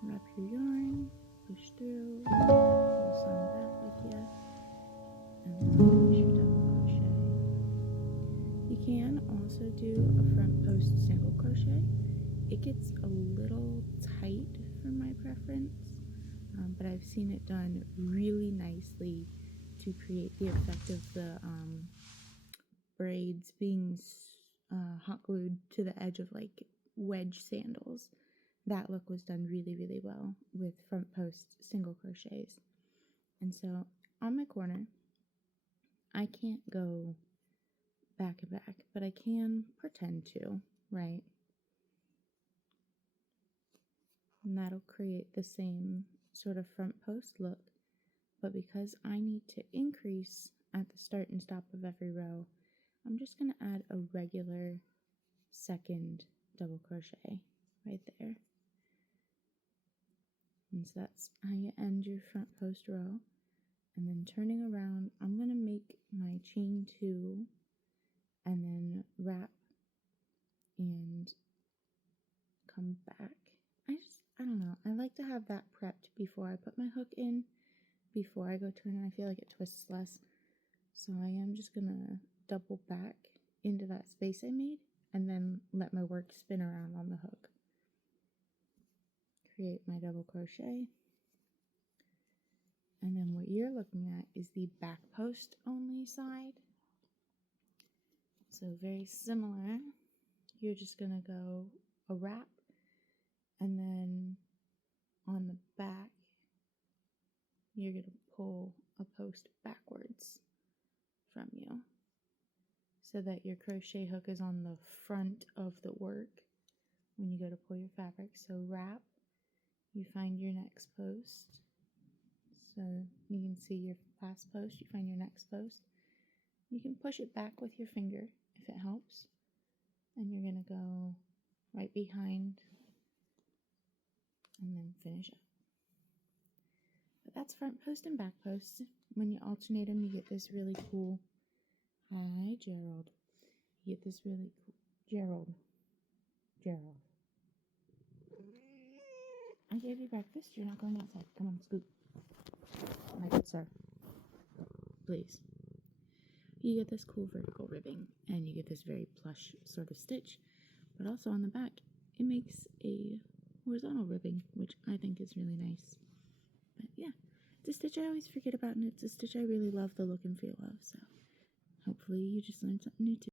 Wrap your yarn, push through, pull some back with you, and then finish your double crochet. You can also do a front post single crochet. It gets a little tight for my preference, but I've seen it done really nicely to create the effect of the braids being hot glued to the edge of like wedge sandals. That look was done really, really well with front post single crochets. And so on my corner, I can't go back and back, but I can pretend to, right? And that'll create the same sort of front post look. But because I need to increase at the start and stop of every row, I'm just going to add a regular second double crochet right there. And so that's how you end your front post row. And then turning around, I'm going to make my chain 2 and then wrap and come back. I don't know, I like to have that prepped before I put my hook in, before I go turn, and I feel like it twists less. So I am just going to double back into that space I made and then let my work spin around on the hook. Create my double crochet, and then what you're looking at is the back post only side. So very similar, you're just going to go a wrap, and then on the back you're going to pull a post backwards from you so that your crochet hook is on the front of the work when you go to pull your fabric. So wrap, you find your next post, so you can see your last post, you find your next post. You can push it back with your finger if it helps, and you're going to go right behind and then finish up. But that's front post and back post. When you alternate them, you get this really cool, hi Gerald, you get this really cool, Gerald, I gave you breakfast. You're not going outside. Come on, scoot. My good sir. Please. You get this cool vertical ribbing, and you get this very plush sort of stitch. But also on the back, it makes a horizontal ribbing, which I think is really nice. But yeah, it's a stitch I always forget about, and it's a stitch I really love the look and feel of. So hopefully you just learned something new too.